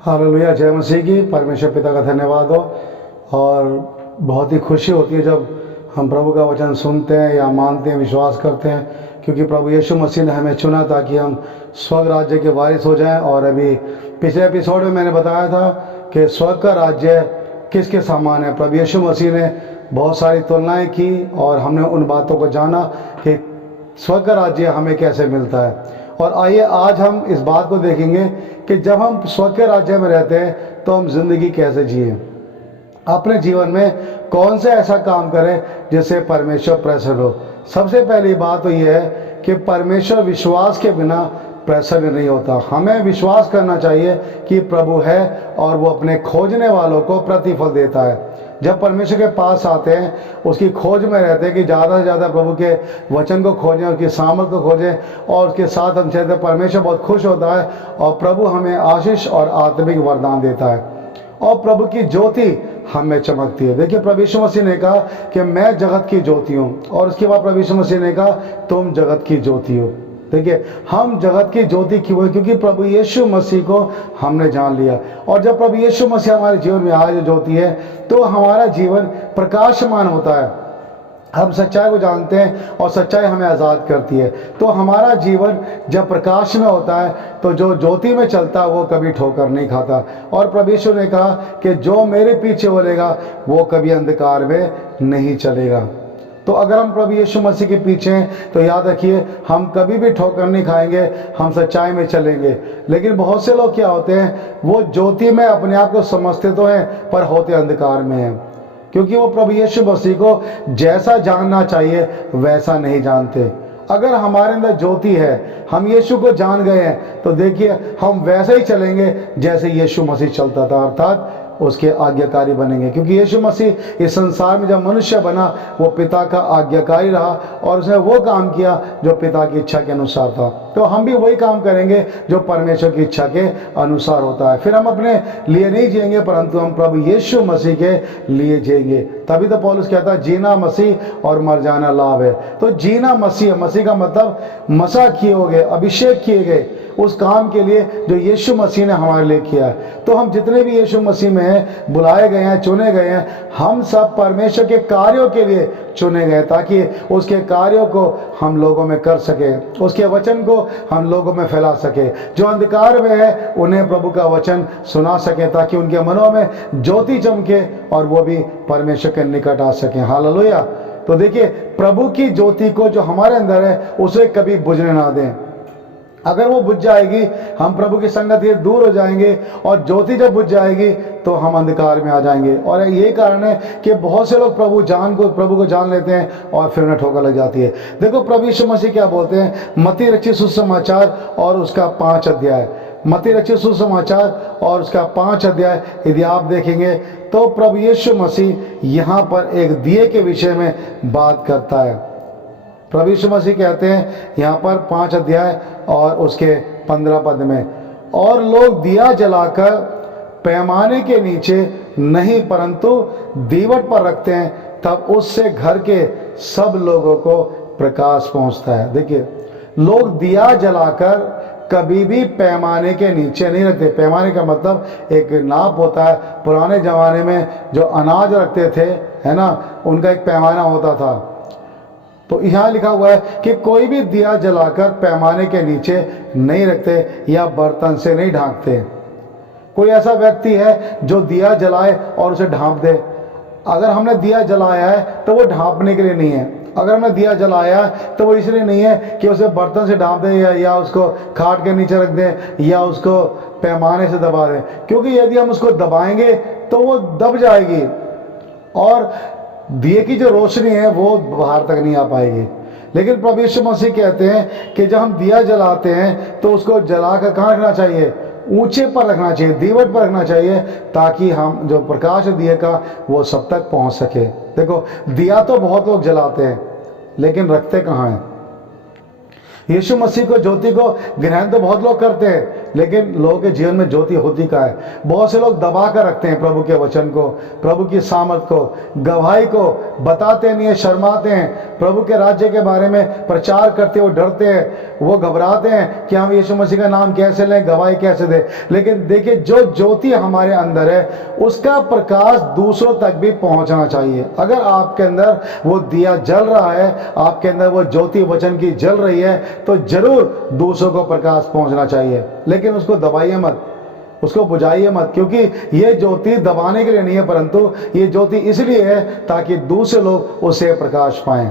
Hallelujah, जय मसीह की। परमेश्वर पिता का धन्यवाद हो। और बहुत ही खुशी होती है जब हम प्रभु का वचन सुनते हैं या मानते हैं, विश्वास करते हैं, क्योंकि प्रभु यीशु मसीह ने हमें चुना ताकि हम स्वर्ग राज्य के वारिस हो जाएं। और अभी पिछले एपिसोड में मैंने बताया था कि स्वर्ग का राज्य किसके समान है। प्रभु यीशु मसीह ने बहुत सारी तुलनाएं की और हमने उन बातों को जाना कि स्वर्ग का राज्य हमें कैसे मिलता है। और आइए आज हम इस बात को देखेंगे कि जब हम स्वर्ग के राज्य में रहते हैं तो हम जिंदगी कैसे जिए, अपने जीवन में कौन से ऐसा काम करें जिससे परमेश्वर प्रसन्न हो। सबसे पहली बात तो यह है कि परमेश्वर विश्वास के बिना प्रसन्न नहीं होता। हमें विश्वास करना चाहिए कि प्रभु है और वो अपने खोजने वालों को प्रतिफल देता है। जब परमेश्वर के पास आते हैं, उसकी खोज में रहते हैं कि ज़्यादा से ज़्यादा प्रभु के वचन को खोजें, उसकी सामर्थ को खोजें, और उसके साथ हम चाहते हैं, परमेश्वर बहुत खुश होता है और प्रभु हमें आशीष और आत्मिक वरदान देता है और प्रभु की ज्योति हमें चमकती है। देखिए, प्रभु यीशु मसीह ने कहा कि मैं जगत की ज्योति हूँ, और उसके बाद प्रभु यीशु मसीह ने कहा तुम जगत की ज्योति हो। देखिए, हम जगत की ज्योति क्यों है? क्योंकि प्रभु यीशु मसीह को हमने जान लिया। और जब प्रभु यीशु मसीह हमारे जीवन में आए, जो ज्योति है, तो हमारा जीवन प्रकाशमान होता है। हम सच्चाई को जानते हैं और सच्चाई हमें आज़ाद करती है। तो हमारा जीवन जब प्रकाश में होता है तो जो ज्योति में चलता है वो कभी ठोकर नहीं खाता। और प्रभु यीशु ने कहा कि जो मेरे पीछे बोलेगा वो कभी अंधकार में नहीं चलेगा। तो अगर हम प्रभु यीशु मसीह के पीछे हैं तो याद रखिए, हम कभी भी ठोकर नहीं खाएंगे, हम सच्चाई में चलेंगे। लेकिन बहुत से लोग क्या होते हैं, वो ज्योति में अपने आप को समझते तो हैं पर होते अंधकार में हैं, क्योंकि वो प्रभु यीशु मसीह को जैसा जानना चाहिए वैसा नहीं जानते। अगर हमारे अंदर ज्योति है, हम यीशु को जान गए हैं, तो देखिए हम वैसे ही चलेंगे जैसे यीशु मसीह चलता था, अर्थात उसके आज्ञाकारी बनेंगे। क्योंकि यीशु मसीह इस संसार में जब मनुष्य बना, वो पिता का आज्ञाकारी रहा और उसने वो काम किया जो पिता की इच्छा के अनुसार था। तो हम भी वही काम करेंगे जो परमेश्वर की इच्छा के अनुसार होता है। फिर हम अपने लिए नहीं जिएंगे, परंतु हम प्रभु यीशु मसीह के लिए जिएंगे। तभी तो पौलुस कहता है जीना मसीह और मर जाना लाभ है। तो जीना मसीह, मसीह का मतलब मसा किए हो गए, अभिषेक किए गए उस काम के लिए जो यीशु मसीह ने हमारे लिए किया है। तो हम जितने भी यीशु मसीह में हैं, बुलाए गए हैं, चुने गए हैं, हम सब परमेश्वर के कार्यों के लिए चुने गए, ताकि उसके कार्यों को हम लोगों में कर सके, उसके वचन को हम लोगों में फैला सके। जो अंधकार में है उन्हें प्रभु का वचन सुना सके, ताकि उनके मनों में ज्योति चमके और वो भी परमेश्वर के निकट आ सके। हालेलुया। तो देखिए, प्रभु की ज्योति को जो हमारे अंदर है उसे कभी बुझने ना दें। अगर वो बुझ जाएगी, हम प्रभु की संगत से दूर हो जाएंगे, और ज्योति जब बुझ जाएगी तो हम अंधकार में आ जाएंगे। और यही कारण है कि बहुत से लोग प्रभु को जान लेते हैं और फिर उन्हें ठोकर लग जाती है। देखो, प्रभु यीशु मसीह क्या बोलते हैं, मत्ती रचित सुसमाचार और उसका 5 अध्याय, मत्ती रचित सुसमाचार और उसका 5 अध्याय यदि आप देखेंगे तो प्रभु यीशु मसीह यहाँ पर एक दिए के विषय में बात करता है। प्रभु यीशु मसीह कहते हैं यहाँ पर 5 अध्याय और उसके 15 पद में, और लोग दिया जलाकर पैमाने के नीचे नहीं परंतु दीवट पर रखते हैं, तब उससे घर के सब लोगों को प्रकाश पहुंचता है। देखिए, लोग दिया जलाकर कभी भी पैमाने के नीचे नहीं रखते। पैमाने का मतलब एक नाप होता है। पुराने ज़माने में जो अनाज रखते थे, है ना, उनका एक पैमाना होता था। तो यहाँ लिखा हुआ है कि कोई भी दिया जलाकर पैमाने के नीचे नहीं रखते या बर्तन से नहीं ढांकते। कोई ऐसा व्यक्ति है जो दिया जलाए और उसे ढांप दे। अगर हमने दिया जलाया है तो वो ढांपने के लिए नहीं है। अगर हमने दिया जलाया है तो वो इसलिए नहीं है कि उसे बर्तन से ढांप दे या उसको खाट के नीचे रख दें या उसको पैमाने से दबा दें, क्योंकि यदि हम उसको दबाएंगे तो वो दब जाएगी और दिए की जो रोशनी है वो बाहर तक नहीं आ पाएगी। लेकिन प्रभु यीशु मसीह कहते हैं कि जब हम दिया जलाते हैं तो उसको जलाकर कहाँ रखना चाहिए? ऊंचे पर रखना चाहिए, दीवट पर रखना चाहिए, ताकि हम जो प्रकाश दिए का वो सब तक पहुंच सके। देखो, दिया तो बहुत लोग जलाते हैं लेकिन रखते कहाँ हैं? यीशु मसीह को, ज्योति को ग्रहण तो बहुत लोग करते हैं, लेकिन लोगों के जीवन में ज्योति होती का है। बहुत से लोग दबा कर रखते हैं प्रभु के वचन को, प्रभु की सामर्थ को, गवाही को, बताते नहीं है, शर्माते हैं। प्रभु के राज्य के बारे में प्रचार करते, वो डरते हैं, वो घबराते हैं कि हम यीशु मसीह का नाम कैसे लें, गवाही कैसे दें। लेकिन देखिए, जो ज्योति हमारे अंदर है उसका प्रकाश दूसरों तक भी पहुंचना चाहिए। अगर आपके अंदर वो दिया जल रहा है, आपके अंदर वो ज्योति वचन की जल रही है, तो जरूर दूसरों को प्रकाश पहुंचना चाहिए। लेकिन उसको दबाइए मत, उसको बुझाइए मत, क्योंकि ये ज्योति दबाने के लिए नहीं है, परंतु ये ज्योति इसलिए है ताकि दूसरे लोग उसे प्रकाश पाएं।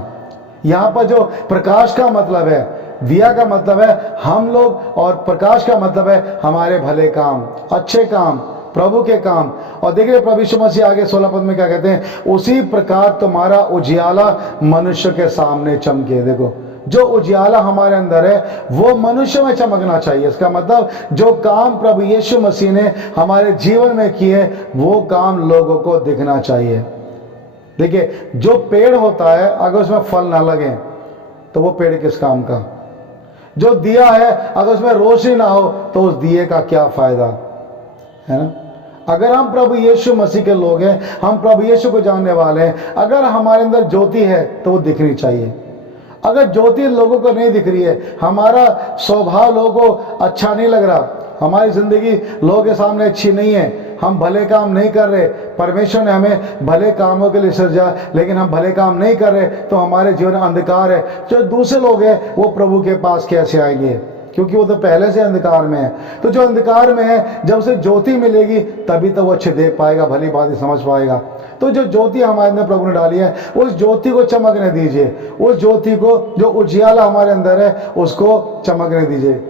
यहाँ पर जो प्रकाश का मतलब है, दिया का मतलब है हम लोग, और प्रकाश का मतलब है हमारे भले काम, अच्छे काम, प्रभु के काम। और देखिए प्रभु यीशु मसीह आगे 16 पद में क्या कहते हैं, उसी प्रकार तुम्हारा उजियाला मनुष्य के सामने चमके। देखो, जो उजियाला हमारे अंदर है वो मनुष्य में चमकना चाहिए। इसका मतलब जो काम प्रभु यीशु मसीह ने हमारे जीवन में किए वो काम लोगों को दिखना चाहिए। देखिए, जो पेड़ होता है अगर उसमें फल ना लगे तो वो पेड़ किस काम का। जो दिया है अगर उसमें रोशनी ना हो तो उस दिए का क्या फायदा, है ना। अगर हम प्रभु यीशु मसीह के लोग हैं, हम प्रभु यीशु को जानने वाले हैं, अगर हमारे अंदर ज्योति है तो वो दिखनी चाहिए। अगर ज्योति लोगों को नहीं दिख रही है, हमारा स्वभाव लोगों को अच्छा नहीं लग रहा, हमारी जिंदगी लोगों के सामने अच्छी नहीं है, हम भले काम नहीं कर रहे, परमेश्वर ने हमें भले कामों के लिए सृजा लेकिन हम भले काम नहीं कर रहे, तो हमारे जीवन में अंधकार है। जो दूसरे लोग हैं वो प्रभु के पास कैसे आएंगे, क्योंकि वो तो पहले से अंधकार में है। तो जो अंधकार में है, जब उसे ज्योति मिलेगी तभी तो वो अच्छे देख पाएगा, भली बात समझ पाएगा। तो जो ज्योति हमारे अंदर प्रभु ने डाली है, उस ज्योति को चमकने दीजिए, उस ज्योति को, जो उजियाला हमारे अंदर है उसको चमकने दीजिए,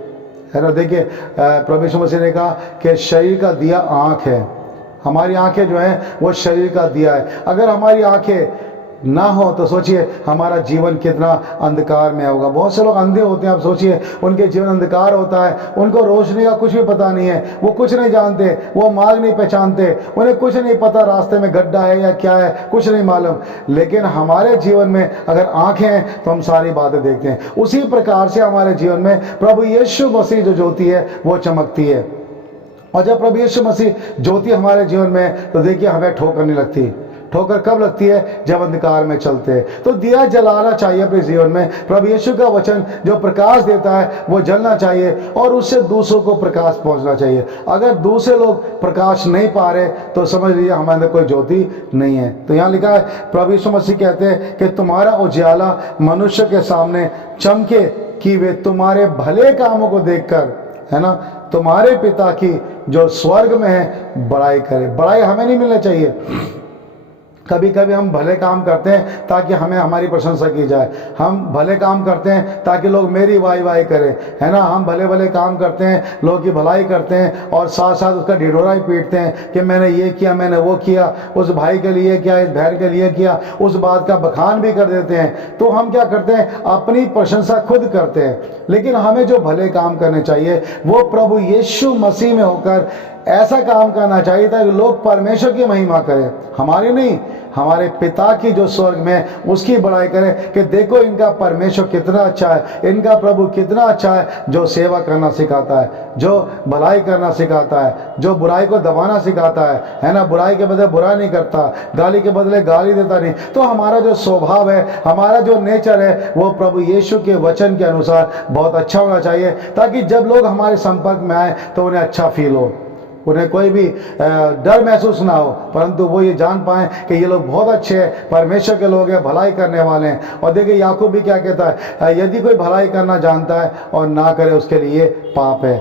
है ना। देखिए, प्रभु यीशु मसीह ने कहा कि शरीर का दिया आँख है। हमारी आंखें जो है वो शरीर का दिया है। अगर हमारी आंखें ना हो तो सोचिए हमारा जीवन कितना अंधकार में होगा। बहुत से लोग अंधे होते हैं, आप सोचिए उनके जीवन अंधकार होता है, उनको रोशनी का कुछ भी पता नहीं है, वो कुछ नहीं जानते, वो मार्ग नहीं पहचानते, उन्हें कुछ नहीं पता रास्ते में गड्ढा है या क्या है, कुछ नहीं मालूम। लेकिन हमारे जीवन में अगर आंखें हैं तो हम सारी बातें देखते हैं। उसी प्रकार से हमारे जीवन में प्रभु यीशु मसीह जो ज्योति है वो चमकती है। और जब प्रभु यीशु मसीह ज्योति हमारे जीवन में, तो देखिए हमें ठोकर नहीं लगती। ठोकर कब लगती है, जब अंधकार में चलते हैं। तो दिया जलाना चाहिए अपने जीवन में। प्रभु यीशु का वचन जो प्रकाश देता है वो जलना चाहिए और उससे दूसरों को प्रकाश पहुंचना चाहिए। अगर दूसरे लोग प्रकाश नहीं पा रहे तो समझ लीजिए हमारे अंदर कोई ज्योति नहीं है। तो यहाँ लिखा है, प्रभु यीशु मसीह कहते हैं कि तुम्हारा उजियाला मनुष्य के सामने चमके कि वे तुम्हारे भले कामों को देखकर, है ना, तुम्हारे पिता की जो स्वर्ग में है बड़ाई करे। बड़ाई हमें नहीं मिलना चाहिए। कभी कभी हम भले काम करते हैं ताकि हमें हमारी प्रशंसा की जाए, हम भले काम करते हैं ताकि लोग मेरी वाई वाई करें, है ना। हम भले भले काम करते हैं, लोगों की भलाई करते हैं और साथ साथ उसका ढिढोरा ही पीटते हैं कि मैंने ये किया, मैंने वो किया, उस भाई के लिए किया, इस बहन के लिए किया, उस बात का बखान भी कर देते हैं। तो हम क्या करते हैं, अपनी प्रशंसा खुद करते हैं। लेकिन हमें जो भले काम करने चाहिए वो प्रभु यीशु मसीह में होकर ऐसा काम करना चाहिए ताकि लोग परमेश्वर की महिमा करें, हमारी नहीं, हमारे पिता की जो स्वर्ग में, उसकी बड़ाई करें कि देखो इनका परमेश्वर कितना अच्छा है, इनका प्रभु कितना अच्छा है, जो सेवा करना सिखाता है, जो भलाई करना सिखाता है, जो बुराई को दबाना सिखाता है ना। बुराई के बदले बुरा नहीं करता, गाली के बदले गाली देता नहीं। तो हमारा जो स्वभाव है, हमारा जो नेचर है वो प्रभु यीशु के वचन के अनुसार बहुत अच्छा होना चाहिए, ताकि जब लोग हमारे संपर्क में आए तो उन्हें अच्छा फील हो, उन्हें कोई भी डर महसूस ना हो, परंतु वो ये जान पाएं कि ये लोग बहुत अच्छे हैं, परमेश्वर के लोग हैं, भलाई करने वाले हैं। और देखिए याकूब भी क्या कहता है, यदि कोई भलाई करना जानता है और ना करे उसके लिए पाप है।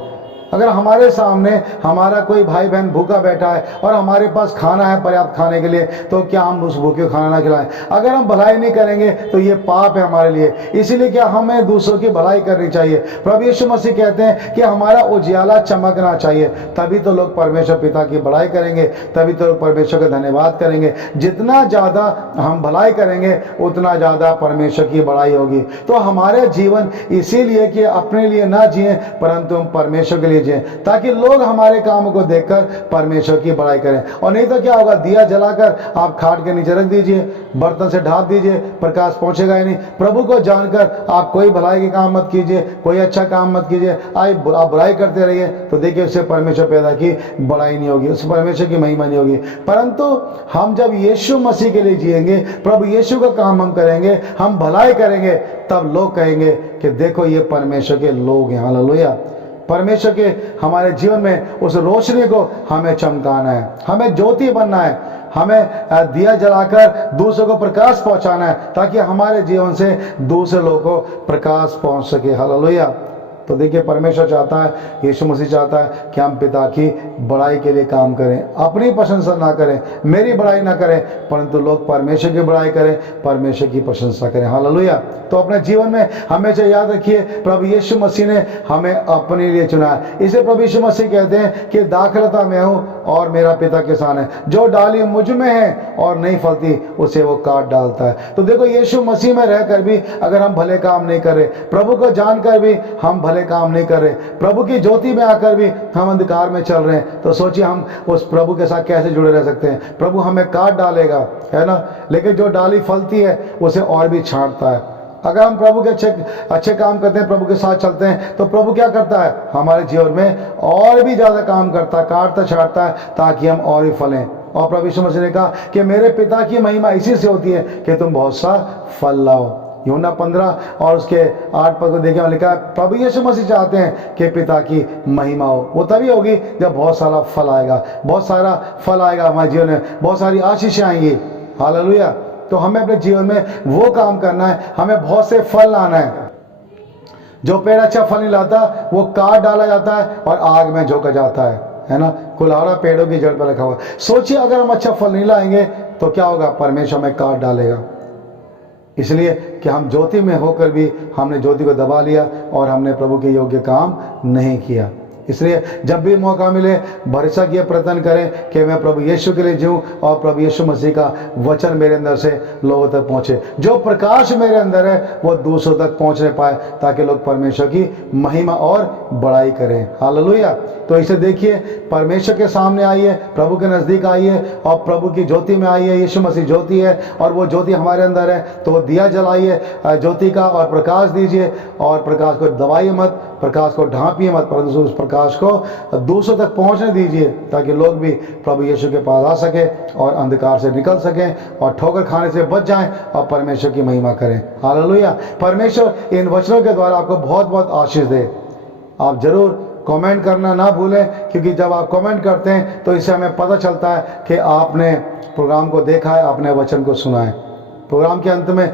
अगर हमारे सामने हमारा कोई भाई बहन भूखा बैठा है और हमारे पास खाना है पर्याप्त खाने के लिए, तो क्या हम उस भूखे को खाना ना खिलाएं? अगर हम भलाई नहीं करेंगे तो ये पाप है हमारे लिए। इसीलिए क्या हमें दूसरों की भलाई करनी चाहिए। प्रभु यीशु मसीह कहते हैं कि हमारा उजियाला चमकना चाहिए, तभी तो लोग परमेश्वर पिता की भलाई करेंगे, तभी तो लोग परमेश्वर का धन्यवाद करेंगे। जितना ज़्यादा हम भलाई करेंगे उतना ज़्यादा परमेश्वर की बड़ाई होगी। तो हमारे जीवन इसीलिए कि अपने लिए ना जिए, परंतु हम परमेश्वर के लिए दीजिए ताकि लोग हमारे काम को देखकर परमेश्वर की बड़ाई करें। और नहीं तो क्या होगा, दिया जलाकर आप खाट के नीचे रख दीजिए, बर्तन से ढाँप दीजिए, प्रकाश पहुंचेगा ही नहीं। प्रभु को जानकर आप कोई भलाई के काम मत कीजिए, कोई अच्छा काम मत कीजिए, आप बुराई करते रहिए, तो देखिए उससे परमेश्वर पैदा की बड़ाई नहीं होगी, उससे परमेश्वर की महिमा नहीं होगी। परंतु हम जब यीशु मसीह के लिए जिएंगे, प्रभु यीशु का काम हम करेंगे, हम भलाई करेंगे, तब लोग कहेंगे कि देखो ये परमेश्वर के लोग हैं। हालेलुया। परमेश्वर के हमारे जीवन में उस रोशनी को हमें चमकाना है, हमें ज्योति बनना है, हमें दिया जलाकर दूसरों को प्रकाश पहुंचाना है, ताकि हमारे जीवन से दूसरे लोगों को प्रकाश पहुंच सके। हालेलुया। तो देखिए परमेश्वर चाहता है, यीशु मसीह चाहता है कि हम पिता की बड़ाई के लिए काम करें, अपनी प्रशंसा ना करें, मेरी बड़ाई ना करें, परंतु लोग परमेश्वर की बड़ाई करें, परमेश्वर की प्रशंसा करें। हालेलुया। तो अपने जीवन में हमेशा याद रखिए, प्रभु यीशु मसीह ने हमें अपने लिए चुना है। इसे प्रभु यीशु मसीह कहते हैं कि दाखलता मैं हूँ और मेरा पिता किसान है, जो डाली मुझ में है और नहीं फलती उसे वो काट डालता है। तो देखो यीशु मसीह में रहकर भी अगर हम भले काम नहीं कर रहे, प्रभु को जानकर भी हम भले काम नहीं कर रहे, प्रभु की ज्योति में आकर भी हम अंधकार में चल रहे हैं, तो सोचिए हम उस प्रभु के साथ कैसे जुड़े रह सकते हैं। प्रभु हमें काट डालेगा, है ना, लेकिन जो डाली फलती है उसे और भी छांटता है। अगर हम प्रभु के अच्छे काम करते हैं, प्रभु के साथ चलते हैं, तो प्रभु क्या करता है, हमारे जीवन में और भी ज्यादा काम करता है, काटता छाटता है, ताकि हम और भी फलें। और प्रभु यीशु मसीह ने कहा कि मेरे पिता की महिमा इसी से होती है कि तुम बहुत सा फल लाओ। यूहन्ना 15 और उसके 8 पद को देखिए, लिखा है प्रभु यीशु मसीह चाहते हैं कि पिता की महिमा हो। वो तभी होगी जब बहुत सारा फल आएगा, बहुत सारा फल आएगा हमारे जीवन में, बहुत सारी आशीषें आएंगी। हालेलुया। तो हमें अपने जीवन में वो काम करना है, हमें बहुत से फल लाना है। जो पेड़ अच्छा फल नहीं लाता वो काट डाला जाता है और आग में झोंका जाता है ना। कुल्हाड़ा पेड़ों की जड़ पर रखा हुआ। सोचिए अगर हम अच्छा फल नहीं लाएंगे तो क्या होगा, परमेश्वर में काट डालेगा। इसलिए कि हम ज्योति में होकर भी हमने ज्योति को दबा लिया और हमने प्रभु के योग्य काम नहीं किया। इसलिए जब भी मौका मिले भरोसा किए प्रयत्न करें कि मैं प्रभु यीशु के लिए जीऊं और प्रभु यीशु मसीह का वचन मेरे अंदर से लोगों तक पहुंचे। जो प्रकाश मेरे अंदर है वो दूसरों तक पहुंचने पाए, ताकि लोग परमेश्वर की महिमा और बड़ाई करें। हालेलुया। तो इसे देखिए, परमेश्वर के सामने आइए, प्रभु के नज़दीक आइए और प्रभु की ज्योति में आइए। यीशु मसीह ज्योति है और वो ज्योति हमारे अंदर है, तो वो दिया जलाइए ज्योति का और प्रकाश दीजिए। और प्रकाश को दबाइए मत, प्रकाश को ढांपिए मत, परंतु उस प्रकाश को दूसरों तक पहुंचने दीजिए, ताकि लोग भी प्रभु यीशु के पास आ सके और अंधकार से निकल सकें और ठोकर खाने से बच जाएं और परमेश्वर की महिमा करें। हालेलुया। परमेश्वर इन वचनों के द्वारा आपको बहुत बहुत आशीष दे। आप जरूर कमेंट करना ना भूलें, क्योंकि जब आप कमेंट करते हैं तो इससे हमें पता चलता है कि आपने प्रोग्राम को देखा है, आपने वचन को सुना है। प्रोग्राम के अंत में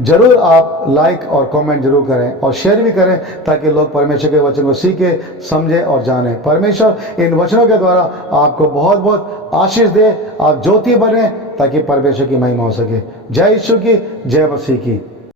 जरूर आप लाइक और कमेंट जरूर करें और शेयर भी करें, ताकि लोग परमेश्वर के वचन को सीखे, समझे और जाने। परमेश्वर इन वचनों के द्वारा आपको बहुत बहुत आशीष दे, आप ज्योति बने, ताकि परमेश्वर की महिमा हो सके। जय यीशु की, जय मसीह की।